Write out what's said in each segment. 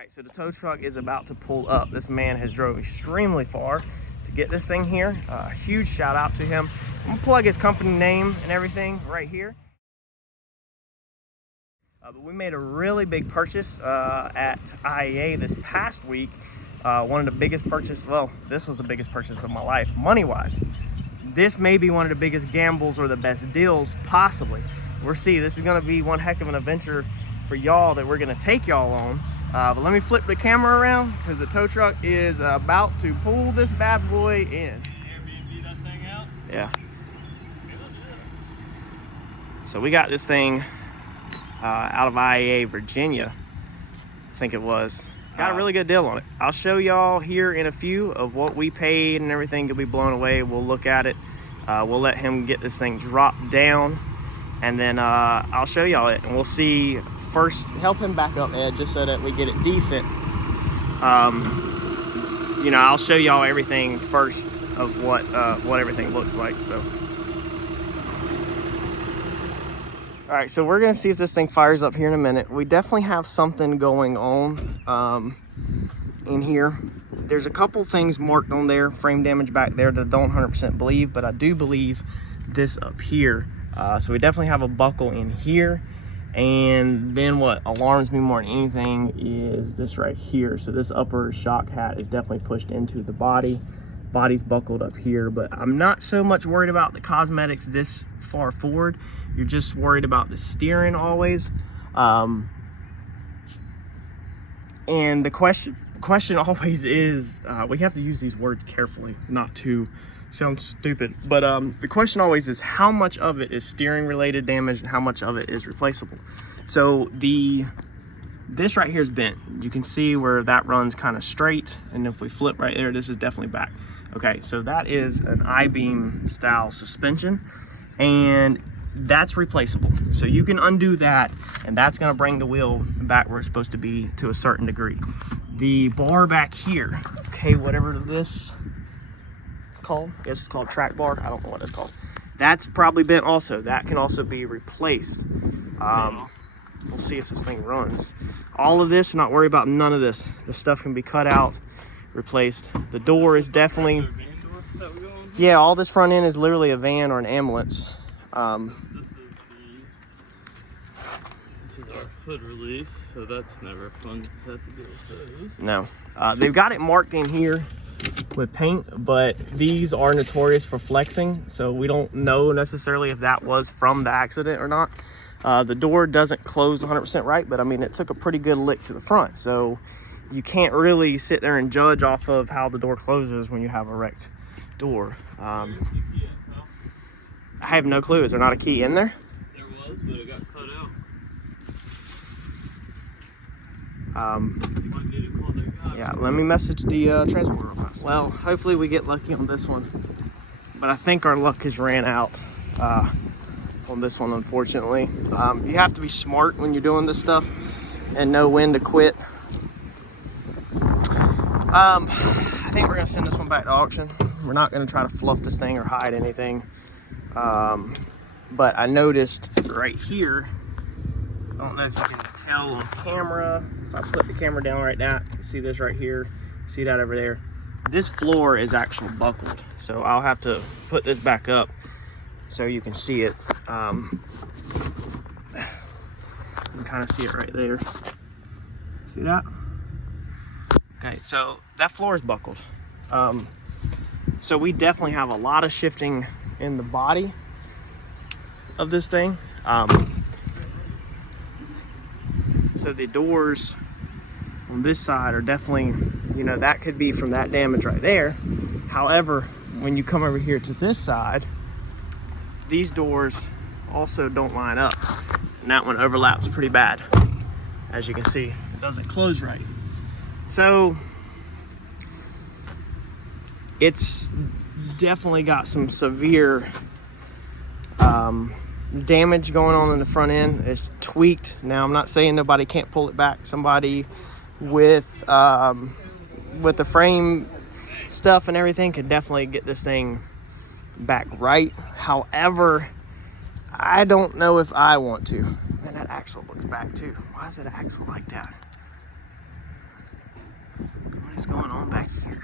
right, so the tow truck is about to pull up. This man has drove extremely far to get this thing here. Huge shout out to him. I'm gonna plug his company name and everything right here. But we made a really big purchase at IEA this past week. One of the biggest purchases, well, this was the biggest purchase of my life, money-wise. This may be one of the biggest gambles or the best deals, possibly. We'll see. This is gonna be one heck of an adventure for y'all that we're gonna take y'all on. But let me flip the camera around because the tow truck is about to pull this bad boy in. Airbnb that thing out? Yeah. So we got this thing out of IEA, Virginia, I think it was. Got a really good deal on it. I'll show y'all here in a few of what we paid and everything. You'll be blown away. We'll look at it. We'll let him get this thing dropped down, and then I'll show y'all it, and we'll see. First, help him back up, Ed, just so that we get it decent. You know, I'll show y'all everything first of what everything looks like. So, all right, so we're gonna see if this thing fires up here in a minute. We definitely have something going on in here. There's a couple things marked on there, frame damage back there, that I don't 100% believe, but I do believe this up here. So we definitely have a buckle in here. And then what alarms me more than anything is this right here. So this upper shock hat is definitely pushed into the body. Body's buckled up here, but I'm not so much worried about the cosmetics this far forward. You're just worried about the steering always. And the question always is, we have to use these words carefully, not to sound stupid, but the question always is how much of it is steering related damage and how much of it is replaceable. So this right here is bent. You can see where that runs kind of straight, and if we flip right there, this is definitely back. Okay, so that is an I-beam style suspension, and that's replaceable. So you can undo that, and that's gonna bring the wheel back where it's supposed to be to a certain degree. The bar back here, okay, whatever this called, I guess it's called track bar, I don't know what it's called, that's probably bent also. That can also be replaced. We'll see if this thing runs. All of this, not worry about none of this. The stuff can be cut out, replaced. The door is definitely, yeah, all this front end is literally a van or an ambulance. This is our hood release, so that's never fun to have to deal with those. No, they've got it marked in here with paint, but these are notorious for flexing, so we don't know necessarily if that was from the accident or not. The door doesn't close 100% right, but I mean, it took a pretty good lick to the front, so you can't really sit there and judge off of how the door closes when you have a wrecked door. I have no clue. Is there not a key in there? There was, but it got cut out. You might need to call that guy. Yeah, let me message the transporter real fast. Well, hopefully we get lucky on this one, but I think our luck has ran out on this one, unfortunately. You have to be smart when you're doing this stuff and know when to quit. I think we're gonna send this one back to auction. We're not gonna try to fluff this thing or hide anything. But I noticed right here, I don't know if you can tell on camera, if I put the camera down right now, you can see this right here, see that over there. This floor is actually buckled, so I'll have to put this back up so you can see it. You can kind of see it right there. See that? Okay, so that floor is buckled. So we definitely have a lot of shifting in the body of this thing. So the doors on this side are definitely, you know, that could be from that damage right there. However, when you come over here to this side, these doors also don't line up, and that one overlaps pretty bad. As you can see, it doesn't close right. So it's definitely got some severe damage going on in the front end. It's tweaked. Now, I'm not saying nobody can't pull it back. Somebody with the frame stuff and everything could definitely get this thing back right. However, I don't know if I want to. Man, that axle looks back too. Why is that axle like that? What is going on back here?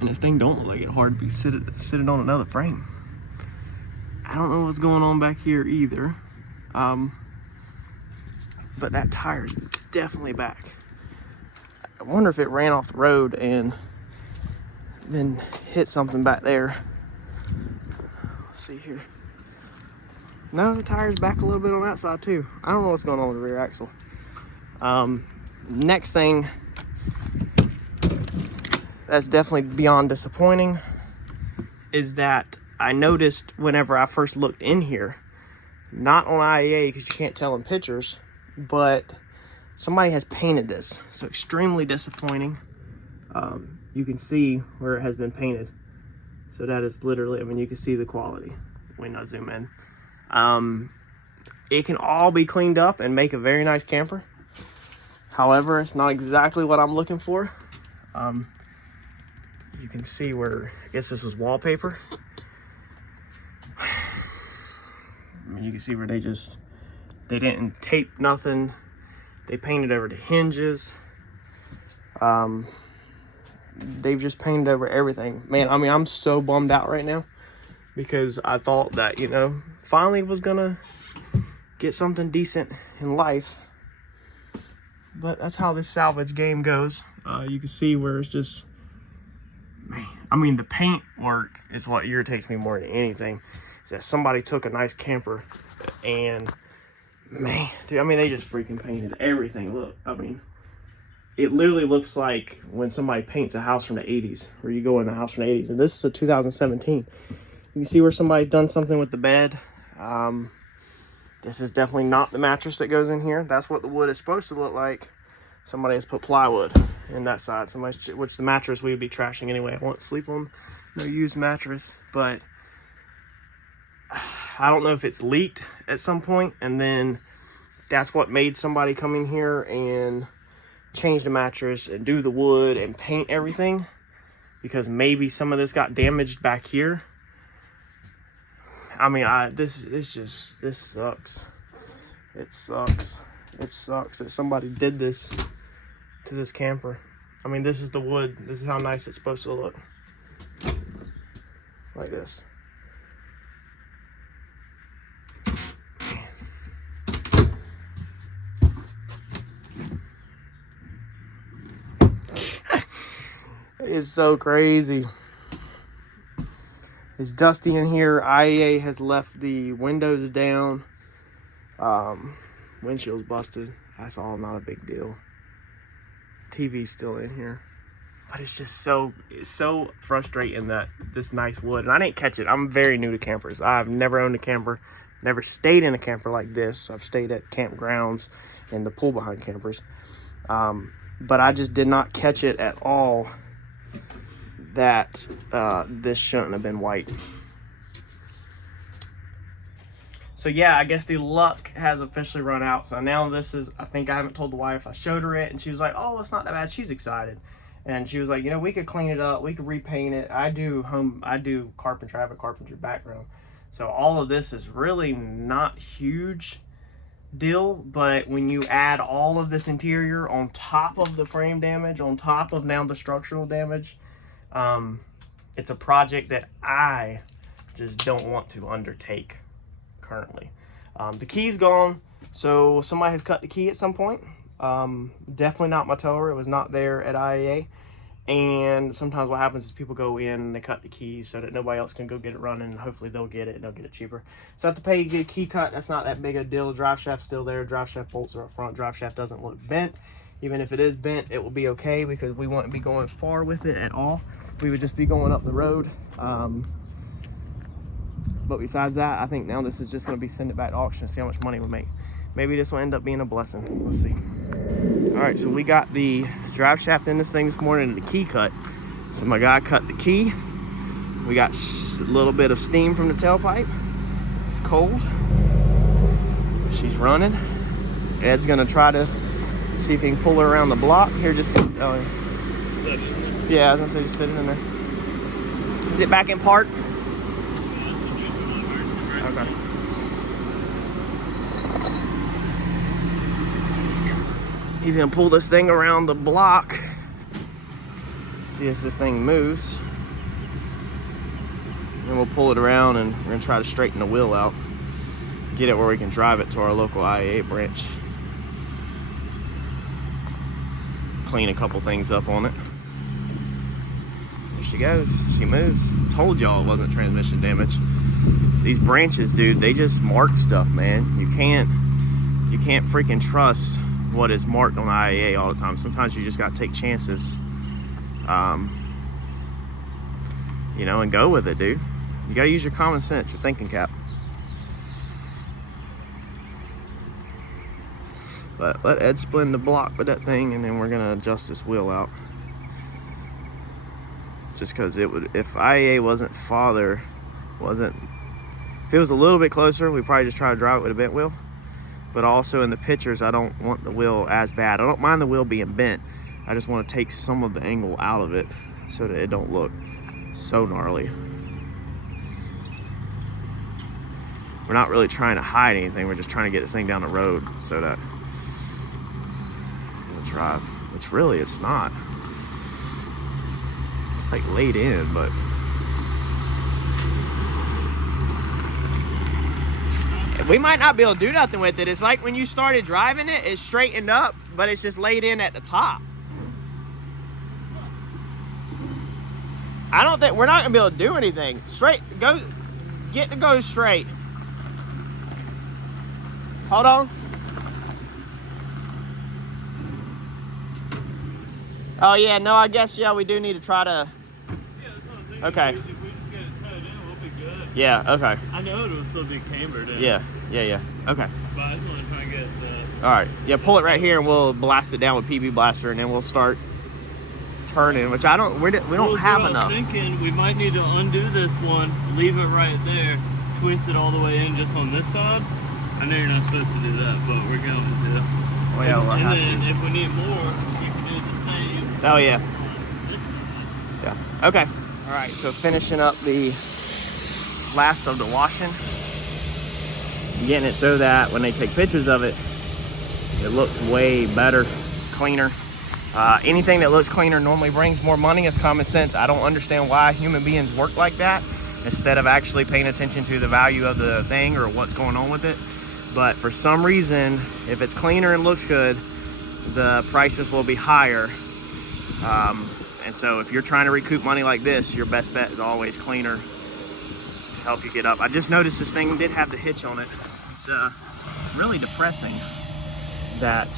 And this thing don't look like it hard to be sitting on another frame. I don't know what's going on back here either. But that tire's definitely back. I wonder if it ran off the road and then hit something back there. Let's see here. No, the tire's back a little bit on that side too. I don't know what's going on with the rear axle. Next thing that's definitely beyond disappointing is that I noticed whenever I first looked in here, not on IAA because you can't tell in pictures, but somebody has painted this. So extremely disappointing. You can see where it has been painted. So that is literally, I mean, you can see the quality when I zoom in. It can all be cleaned up and make a very nice camper. However, it's not exactly what I'm looking for. You can see where, I guess this was wallpaper. I mean, you can see where they didn't tape nothing. They painted over the hinges. They've just painted over everything. Man, I mean, I'm so bummed out right now because I thought that, you know, finally was gonna get something decent in life. But that's how this salvage game goes. You can see where it's just, man, I mean, the paint work is what irritates me more than anything. Is that somebody took a nice camper and, man, dude, I mean, they just freaking painted everything. Look, I mean, it literally looks like when somebody paints a house from the 80s, where you go in the house from the 80s. And this is a 2017. You can see where somebody's done something with the bed. This is definitely not the mattress that goes in here. That's what the wood is supposed to look like. Somebody has put plywood in that side. Which the mattress we would be trashing anyway. I won't sleep on no used mattress. But I don't know if it's leaked at some point, and then that's what made somebody come in here and change the mattress and do the wood and paint everything, because maybe some of this got damaged back here. I mean, this sucks. It sucks. It sucks that somebody did this to this camper. I mean, this is the wood. This is how nice it's supposed to look. Like this. It's so crazy. It's dusty in here. IEA has left the windows down. Windshield's busted. That's all not a big deal. TV's still in here. But it's just it's so frustrating that this nice wood, and I didn't catch it. I'm very new to campers. I've never owned a camper, never stayed in a camper like this. I've stayed at campgrounds and the pull behind campers. But I just did not catch it at all that this shouldn't have been white. So yeah, I guess the luck has officially run out. So now this is, I think I haven't told the wife. I showed her it and she was like, oh, it's not that bad. She's excited. And she was like, you know, we could clean it up. We could repaint it. I do carpentry. I have a carpentry background. So all of this is really not huge deal. But when you add all of this interior on top of the frame damage, on top of now the structural damage, it's a project that I just don't want to undertake currently. The key's gone, so somebody has cut the key at some point. Definitely not my tower. It was not there at IAA. And sometimes what happens is people go in and they cut the keys so that nobody else can go get it running, and hopefully they'll get it and they'll get it cheaper. So I have to pay to get a key cut. That's not that big a deal. Drive shaft's still there. Drive shaft bolts are up front. Drive shaft doesn't look bent. Even if it is bent, it will be okay because we won't be going far with it at all. We would just be going up the road. But besides that, I think now this is just going to be send it back to auction and see how much money we make. Maybe this will end up being a blessing. Let's see. All right, so we got the drive shaft in this thing this morning and the key cut. So my guy cut the key. We got a little bit of steam from the tailpipe. It's cold. She's running. Ed's going to try to see if he can pull her around the block. Here, just, yeah, I was going to say just sitting in there. Is it back in park? Okay. He's gonna pull this thing around the block. See if this thing moves. Then we'll pull it around and we're gonna try to straighten the wheel out. Get it where we can drive it to our local IAA branch. Clean a couple things up on it. There she goes, she moves. Told y'all it wasn't transmission damage. These branches, dude, they just mark stuff, man. You can't freaking trust what is marked on IAA all the time. Sometimes you just gotta take chances, you know, and go with it, dude. You gotta use your common sense, your thinking cap. But let Ed spin the block with that thing, and then we're gonna adjust this wheel out. Just because it would, if IAA wasn't if it was a little bit closer, we'd probably just try to drive it with a bent wheel. But also in the pictures, I don't want the wheel as bad. I don't mind the wheel being bent. I just want to take some of the angle out of it so that it don't look so gnarly. We're not really trying to hide anything. We're just trying to get this thing down the road so that we'll drive, which really it's not. It's like laid in, but we might not be able to do nothing with it. It's like when you started driving it, it's straightened up, but it's just laid in at the top. I don't think, we're not gonna be able to do anything. Straight, go, get to go straight. Hold on. Oh yeah, no, I guess, yeah, we do need to try to. Yeah, that's what I'm thinking. Okay. If we just get it towed in, we'll be good. Yeah, okay. I know it'll still be cambered in. Yeah, okay. But I just want to try and get the... All right, yeah, pull it right here and we'll blast it down with PB Blaster, and then we'll start turning, which we don't have enough. I was thinking we might need to undo this one, leave it right there, twist it all the way in just on this side. I know you're not supposed to do that, but we're going to. Oh, yeah, we'll and have then to. if we need more, you can do the same. Oh yeah. On this side. Yeah. Okay. All right. So finishing up the last of the washing, getting it so that when they take pictures of it, it looks way better, cleaner. Anything that looks cleaner normally brings more money. It's common sense. I don't understand why human beings work like that instead of actually paying attention to the value of the thing or what's going on with it. But for some reason, if it's cleaner and looks good, the prices will be higher. And so if you're trying to recoup money like this, your best bet is always cleaner to help you get up. I just noticed this thing did have the hitch on it. It's really depressing that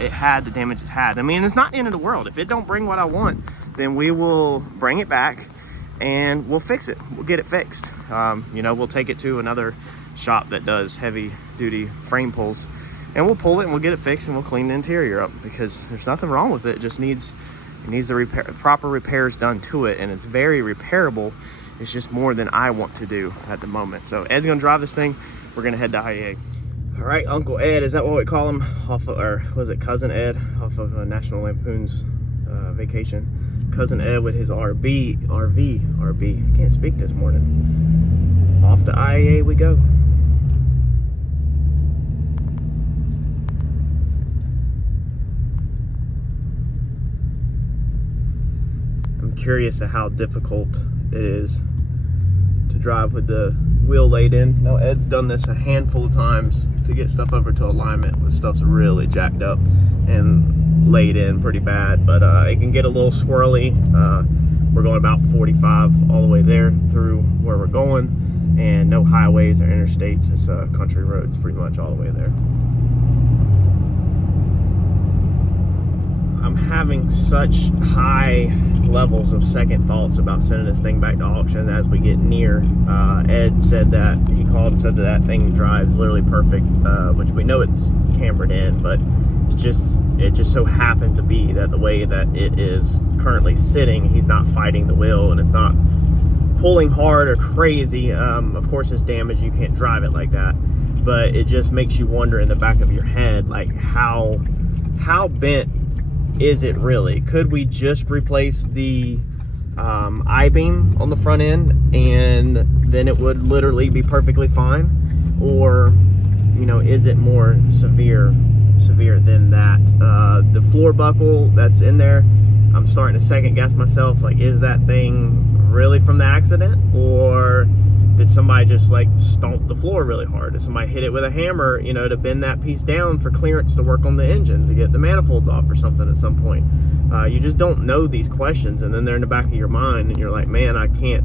it had the damage it's had. I mean, it's not the end of the world. If it don't bring what I want, then we will bring it back and we'll fix it. We'll get it fixed. You know, we'll take it to another shop that does heavy duty frame pulls, and we'll pull it and we'll get it fixed and we'll clean the interior up, because there's nothing wrong with it. It just needs the proper repairs done to it, and it's very repairable. It's just more than I want to do at the moment. So Ed's gonna drive this thing. We're gonna head to IAA. All right, Uncle Ed, is that what we call him? Off of, or was it Cousin Ed, off of National Lampoon's Vacation? Cousin Ed with his RV. I can't speak this morning. Off to IAA we go. I'm curious of how difficult it is to drive with the wheel laid in. Now Ed's done this a handful of times to get stuff over to alignment when stuff's really jacked up and laid in pretty bad, but it can get a little swirly. We're going about 45 all the way there through where we're going, and no highways or interstates. It's country roads pretty much all the way there. I'm having such high levels of second thoughts about sending this thing back to auction as we get near. Ed said that, he called and said that thing drives literally perfect, which we know it's cambered in, but it just so happens to be that the way that it is currently sitting, he's not fighting the wheel and it's not pulling hard or crazy. Of course it's damaged, you can't drive it like that, but it just makes you wonder in the back of your head, like how bent is it really? Could we just replace the I-beam on the front end and then it would literally be perfectly fine? Or, you know, is it more severe severe than that. The floor buckle that's in there, I'm starting to second guess myself, like, is that thing really from the accident, or did somebody just like stomp the floor really hard? Did somebody hit it with a hammer, you know, to bend that piece down for clearance to work on the engines, to get the manifolds off or something at some point? You just don't know these questions, and then they're in the back of your mind, and you're like, man, I can't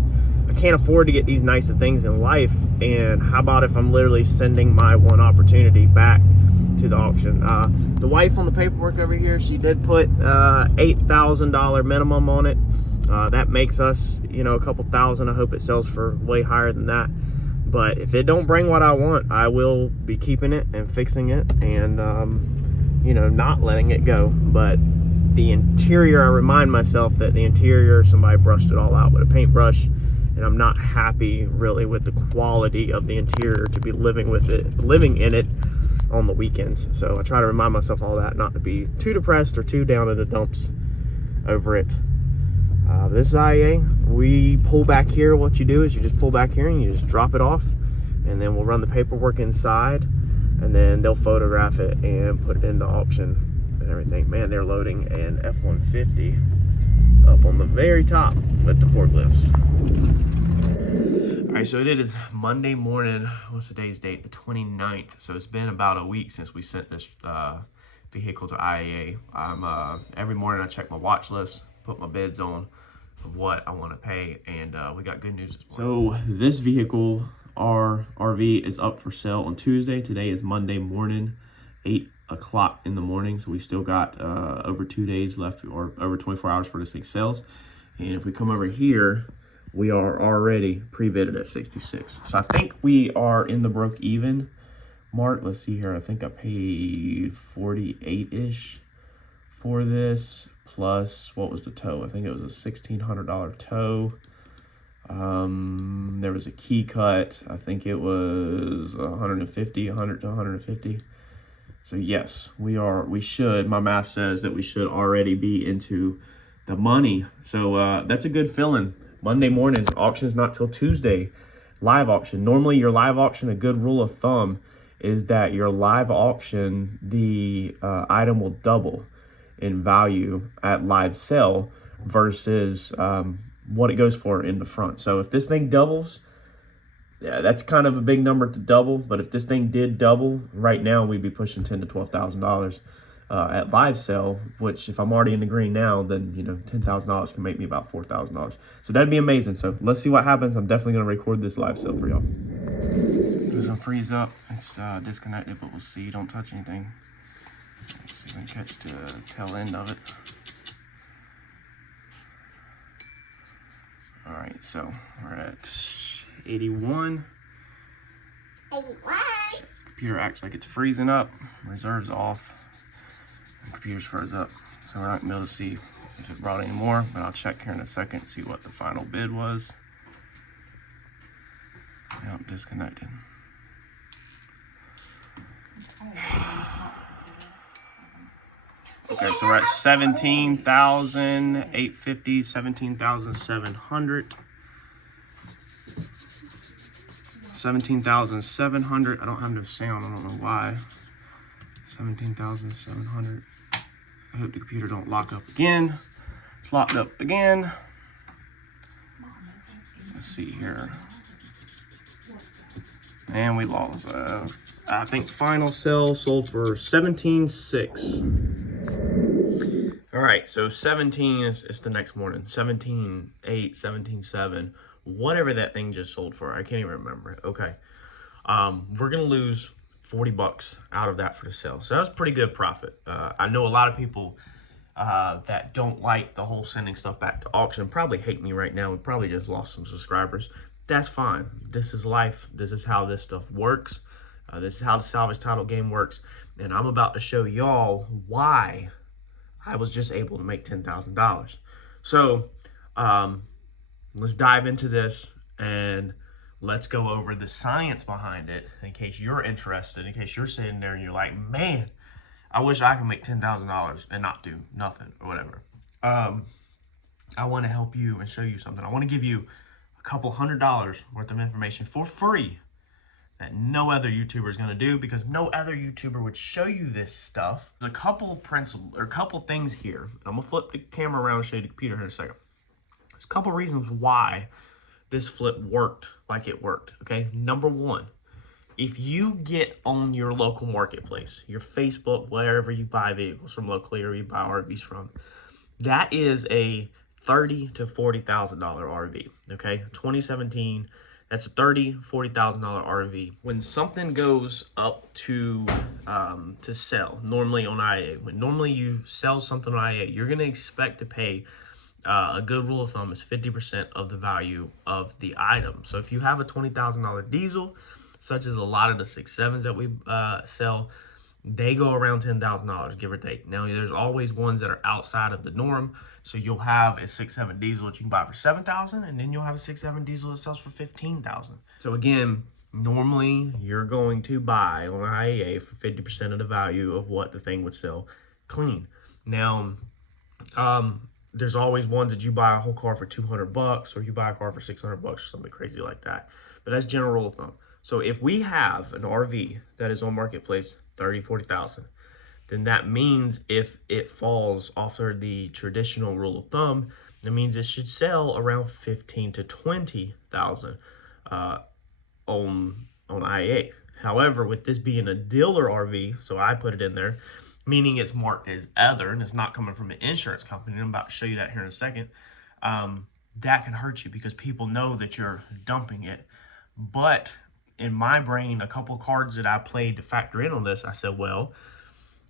afford to get these nice things in life, and how about if I'm literally sending my one opportunity back to the auction? The wife on the paperwork over here, she did put $8,000 minimum on it. That makes us, you know, a couple thousand. I hope it sells for way higher than that. But if it don't bring what I want, I will be keeping it and fixing it, and you know, not letting it go. But the interior, I remind myself that the interior, somebody brushed it all out with a paintbrush, and I'm not happy really with the quality of the interior to be living in it on the weekends. So I try to remind myself all that, not to be too depressed or too down in the dumps over it. This is IAA. We pull back here. What you do is you just pull back here and you just drop it off, and then we'll run the paperwork inside, and then they'll photograph it and put it into auction and everything. Man, they're loading an F-150 up on the very top with the forklifts. All right, so it is Monday morning. What's today's date? The 29th. So it's been about a week since we sent this vehicle to IAA. Every morning I check my watch list, put my bids on of what I want to pay, and we got good news. So this vehicle, our RV, is up for sale on Tuesday. Today is Monday morning, 8 o'clock in the morning. So we still got over 2 days left, or over 24 hours for this thing sells. And if we come over here, we are already pre-bidded at 66. So I think we are in the broke even mark. Let's see here. I think I paid 48-ish for this, plus what was the tow? I think it was a $1,600 tow. There was a key cut. I think it was 100 to 150. So yes, we should, my math says that we should already be into the money. So that's a good feeling. Monday morning, auction's not till Tuesday. Live auction. Normally your live auction, a good rule of thumb is that your live auction, the item will double in value at live sale versus what it goes for in the front. So if this thing doubles, yeah, that's kind of a big number to double. But if this thing did double, right now we'd be pushing $10,000 to $12,000 at live sale. Which, if I'm already in the green now, then you know $10,000 can make me about $4,000. So that'd be amazing. So let's see what happens. I'm definitely gonna record this live sale for y'all. It's gonna freeze up. It's disconnected, but we'll see. Don't touch anything. Let's see if we can catch the tail end of it. All right, so we're at 81. 81. Computer acts like it's freezing up. Reserve's off. And computer's froze up. So we're not gonna be able to see if it brought any more, but I'll check here in a second, see what the final bid was. Yep, disconnected. Okay, so we're at 17,850, 17,700. 17,700. I don't have no sound, I don't know why. 17,700. I hope the computer don't lock up again. It's locked up again. Let's see here. And we lost. I think final sale sold for 17,600. All right, so 17 is the next morning. 17,800, 17,700, whatever that thing just sold for. I can't even remember it. Okay, we're gonna lose $40 out of that for the sale. So that's pretty good profit. I know a lot of people that don't like the whole sending stuff back to auction probably hate me right now. We probably just lost some subscribers. That's fine. This is life. This is how this stuff works. This is how the salvage title game works. And I'm about to show y'all why I was just able to make $10,000. So let's dive into this and let's go over the science behind it in case you're interested, in case you're sitting there and you're like, man, I wish I could make $10,000 and not do nothing or whatever. I want to help you and show you something. I want to give you a couple $100 worth of information for free that no other YouTuber is going to do, because no other YouTuber would show you this stuff. There's a couple things here. I'm going to flip the camera around and show you the computer here in a second. There's a couple reasons why this flip worked like it worked, okay? Number one, if you get on your local marketplace, your Facebook, wherever you buy vehicles from locally or you buy RVs from, that is a $30,000 to $40,000 RV, okay? 2017, that's a $40,000 RV. When something goes up to sell, normally on IA, when normally you sell something on IA, you're gonna expect to pay, a good rule of thumb is 50% of the value of the item. So if you have a $20,000 diesel, such as a lot of the 6.7s that we sell, they go around $10,000, give or take. Now, there's always ones that are outside of the norm. So you'll have a 6.7 diesel that you can buy for $7,000, and then you'll have a 6.7 diesel that sells for $15,000. So again, normally you're going to buy on IAA for 50% of the value of what the thing would sell clean. Now, there's always ones that you buy a whole car for $200, or you buy a car for $600 or something crazy like that. But that's general rule of thumb. So if we have an RV that is on marketplace 30, 40,000, then that means if it falls off of the traditional rule of thumb, that means it should sell around 15 to 20,000 on IA. However, with this being a dealer RV, so I put it in there, meaning it's marked as other and it's not coming from an insurance company, and I'm about to show you that here in a second, that can hurt you because people know that you're dumping it. But in my brain, a couple cards that I played to factor in on this, I said, well,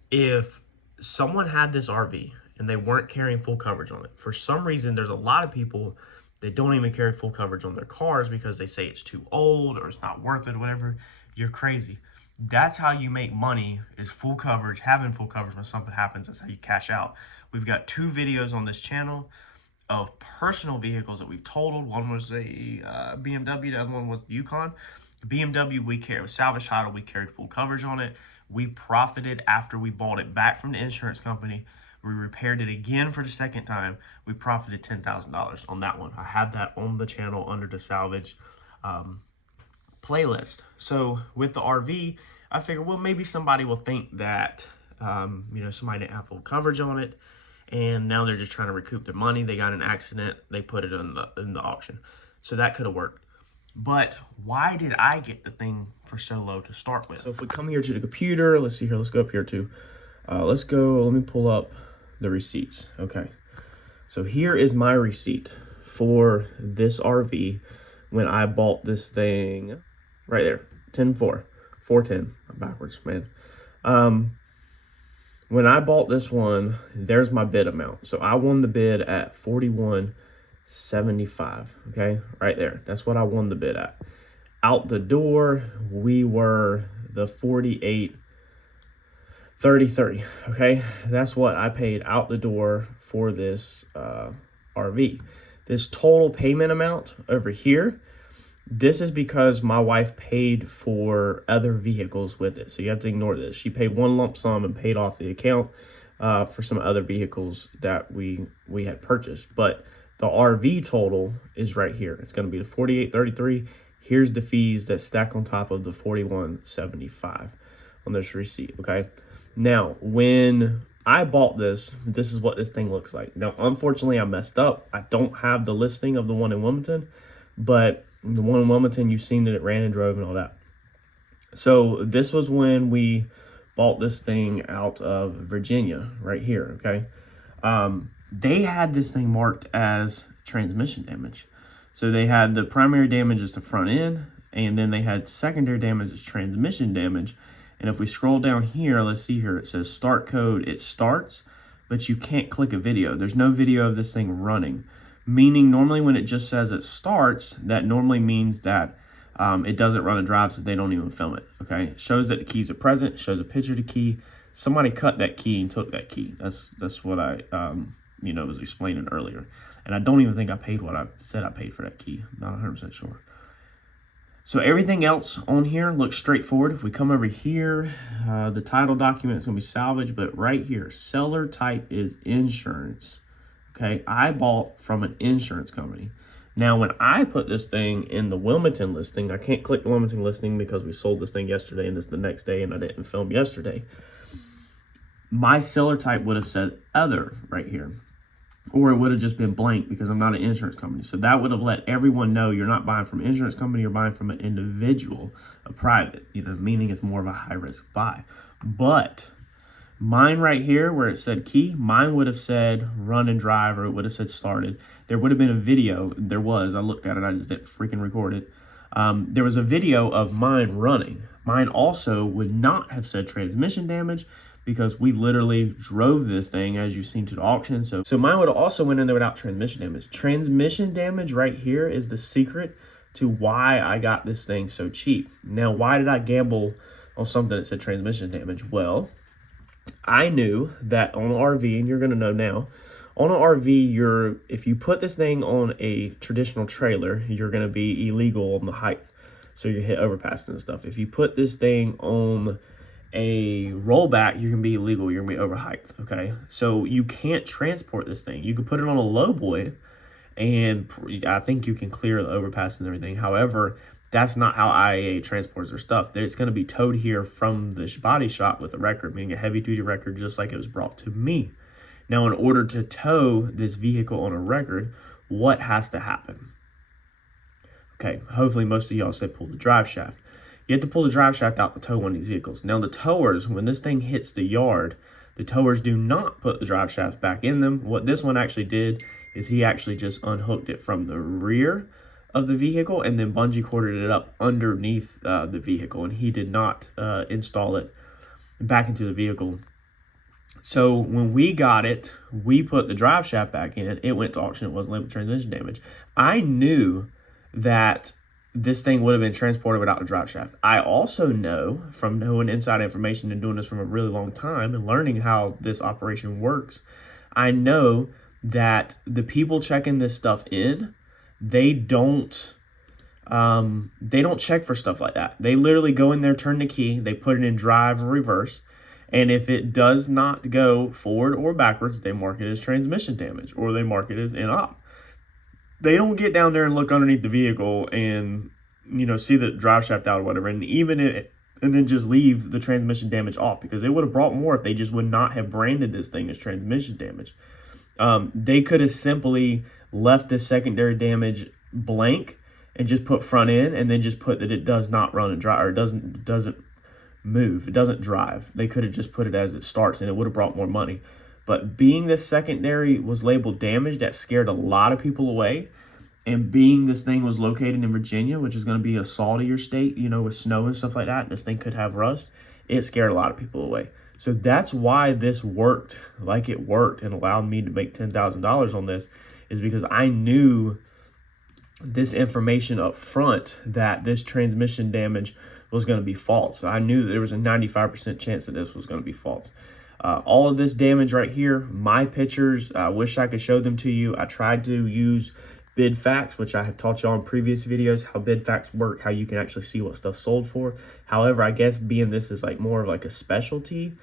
if someone had this RV and they weren't carrying full coverage on it, for some reason, there's a lot of people that don't even carry full coverage on their cars because they say it's too old or it's not worth it or whatever. You're crazy. That's how you make money, is full coverage, having full coverage when something happens. That's how you cash out. We've got 2 videos on this channel of personal vehicles that we've totaled. One was a BMW, the other one was the Yukon. BMW, we carried with salvage title, we carried full coverage on it. We profited after we bought it back from the insurance company. We repaired it again for the second time. We profited $10,000 on that one. I have that on the channel under the salvage playlist. So with the RV, I figured, well, maybe somebody will think that, somebody didn't have full coverage on it, and now they're just trying to recoup their money. They got in an accident, they put it in the auction. So that could have worked. But why did I get the thing for so low to start with? So if we come here to the computer, let's see here, let's go up here too. Let me pull up the receipts. Okay, so here is my receipt for this RV when I bought this thing right there, 410, I'm backwards, man. When I bought this one, there's my bid amount. So I won the bid at $41.75, okay, right there. That's what I won the bid at. Out the door, we were the $48.33, okay. That's what I paid out the door for this RV. This total payment amount over here, this is because my wife paid for other vehicles with it. So you have to ignore this. She paid one lump sum and paid off the account for some other vehicles that we had purchased. But the RV total is right here. It's going to be the $48.33. Here's the fees that stack on top of the $41.75 on this receipt, okay? Now, when I bought this, this is what this thing looks like. Now, unfortunately, I messed up. I don't have the listing of the one in Wilmington, but the one in Wilmington, you've seen that it ran and drove and all that. So this was when we bought this thing out of Virginia, right here, okay? They had this thing marked as transmission damage. So they had the primary damage is the front end, and then they had secondary damage as transmission damage. And if we scroll down here, let's see here, it says start code, it starts, but you can't click a video. There's no video of this thing running. Meaning normally when it just says it starts, that normally means that it doesn't run a drive, so they don't even film it, okay? It shows that the keys are present, shows a picture of the key. Somebody cut that key and took that key. That's what I was explaining earlier. And I don't even think I paid what I said I paid for that key. Not 100% sure. So everything else on here looks straightforward. If we come over here, the title document is gonna be salvage, but right here, seller type is insurance. Okay, I bought from an insurance company. Now, when I put this thing in the Wilmington listing, I can't click the Wilmington listing because we sold this thing yesterday and it's the next day and I didn't film yesterday. My seller type would have said other right here, or it would have just been blank because I'm not an insurance company. So that would have let everyone know you're not buying from an insurance company, you're buying from an individual, a private, meaning it's more of a high risk buy. But mine right here where it said key, mine would have said run and drive, or it would have said started. There would have been a video. There was. I looked at it. I just didn't freaking record it. There was a video of mine running. Mine also would not have said transmission damage because we literally drove this thing, as you've seen, to the auction. So mine would have also went in there without transmission damage. Transmission damage right here is the secret to why I got this thing so cheap. Now, why did I gamble on something that said transmission damage? Well, I knew that on an RV, and you're going to know now, on an RV, if you put this thing on a traditional trailer, you're going to be illegal on the height. So you hit overpasses and stuff. If you put this thing on a rollback, you're going to be illegal. You're going to be over height. Okay. So you can't transport this thing. You can put it on a low boy and I think you can clear the overpass and everything. However, that's not how IAA transports their stuff. It's going to be towed here from this body shop with a record, meaning a heavy duty record, just like it was brought to me. Now, in order to tow this vehicle on a record, what has to happen? Okay, hopefully most of y'all said pull the drive shaft. You have to pull the drive shaft out to tow one of these vehicles. Now, the towers, when this thing hits the yard, the towers do not put the drive shafts back in them. What this one actually did is he actually just unhooked it from the rear of the vehicle and then bungee corded it up underneath the vehicle, and he did not install it back into the vehicle. So when we got it, we put the drive shaft back in. It went to auction. It wasn't labeled transmission damage. I knew that this thing would have been transported without the drive shaft. I also know from knowing inside information and doing this from a really long time and learning how this operation works, I know that the people checking this stuff in, they don't check for stuff like that. They literally go in there, turn the key, they put it in drive or reverse, and if it does not go forward or backwards, they mark it as transmission damage or they mark it as in-op. They don't get down there and look underneath the vehicle and see the drive shaft out or whatever, and then just leave the transmission damage off, because it would have brought more if they just would not have branded this thing as transmission damage. They could have simply left the secondary damage blank and just put front end and then just put that it does not run and drive, or it doesn't move, it doesn't drive. They could have just put it as it starts and it would have brought more money. But being this secondary was labeled damage, that scared a lot of people away. And being this thing was located in Virginia, which is going to be a saltier state, with snow and stuff like that, this thing could have rust, it scared a lot of people away. So that's why this worked like it worked and allowed me to make $10,000 on this, is because I knew this information up front that this transmission damage was going to be false. So I knew that there was a 95% chance that this was going to be false. All of this damage right here, my pictures, I wish I could show them to you. I tried to use bid facts, which I have taught you all in previous videos, how bid facts work, how you can actually see what stuff sold for. However, I guess being this is more of a specialty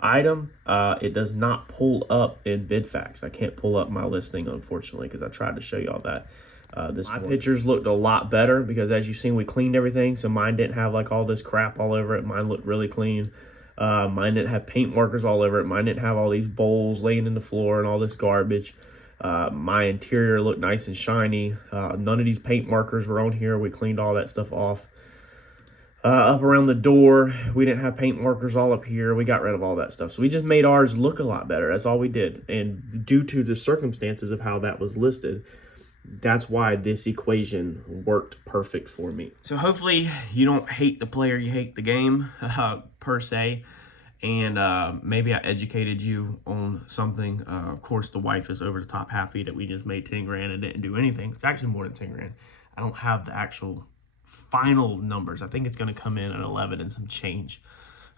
item, it does not pull up in bid facts. I can't pull up my listing, unfortunately, because I tried to show you all that. My pictures looked a lot better because, as you've seen, we cleaned everything, so mine didn't have all this crap all over it. Mine looked really clean. Mine didn't have paint markers all over it. Mine didn't have all these bowls laying in the floor and all this garbage. My interior looked nice and shiny. None of these paint markers were on here. We cleaned all that stuff off. Up around the door, we didn't have paint markers all up here. We got rid of all that stuff. So we just made ours look a lot better. That's all we did. And due to the circumstances of how that was listed, that's why this equation worked perfect for me. So hopefully you don't hate the player, you hate the game per se. And maybe I educated you on something. Of course, the wife is over the top happy that we just made 10 grand and didn't do anything. It's actually more than 10 grand. I don't have the actual final numbers. I think it's going to come in at 11 and some change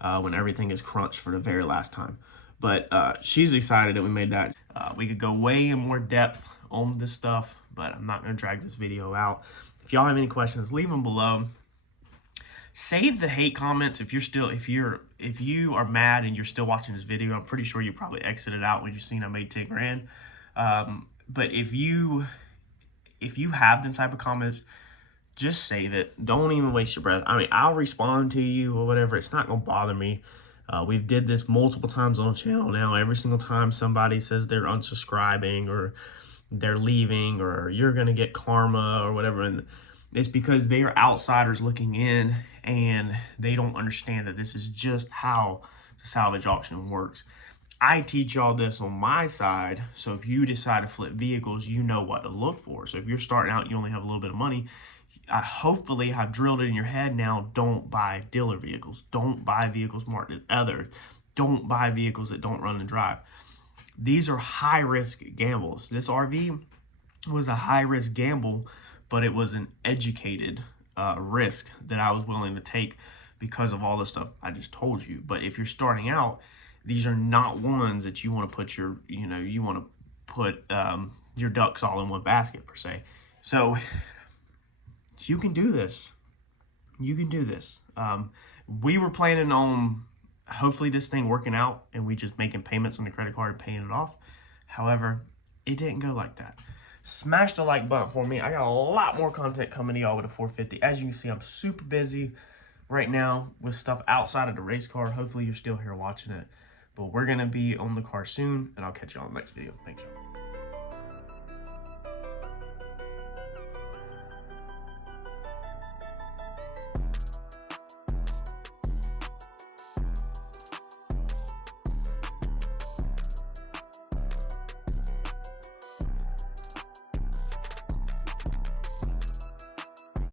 when everything is crunched for the very last time. But she's excited that we made that. We could go way in more depth on this stuff, but I'm not going to drag this video out. If y'all have any questions, leave them below. Save the hate comments if you are mad and you're still watching this video. I'm pretty sure you probably exited out when you seen I made 10 grand. But if you if you have them type of comments, just save it. Don't even waste your breath. I mean, I'll respond to you or whatever. It's not gonna bother me. We've did this multiple times on the channel now. Every single time somebody says they're unsubscribing or they're leaving or you're gonna get karma or whatever, and it's because they are outsiders looking in and they don't understand that this is just how the salvage auction works. I teach y'all this on my side, so if you decide to flip vehicles, you know what to look for. So if you're starting out, you only have a little bit of money, I hopefully have drilled it in your head now. Don't buy dealer vehicles. Don't buy vehicles marked as other. Don't buy vehicles that don't run and drive. These are high-risk gambles. This RV was a high-risk gamble, but it was an educated risk that I was willing to take because of all the stuff I just told you. But if you're starting out, these are not ones that you want to put your, you want to put your ducks all in one basket per se. So you can do this. You can do this. We were planning on hopefully this thing working out and we just making payments on the credit card and paying it off. However, it didn't go like that. Smash the like button for me. I got a lot more content coming to y'all with a 450. As you can see, I'm super busy right now with stuff outside of the race car. Hopefully you're still here watching it. But we're going to be on the car soon, and I'll catch you all in the next video. Thanks, y'all.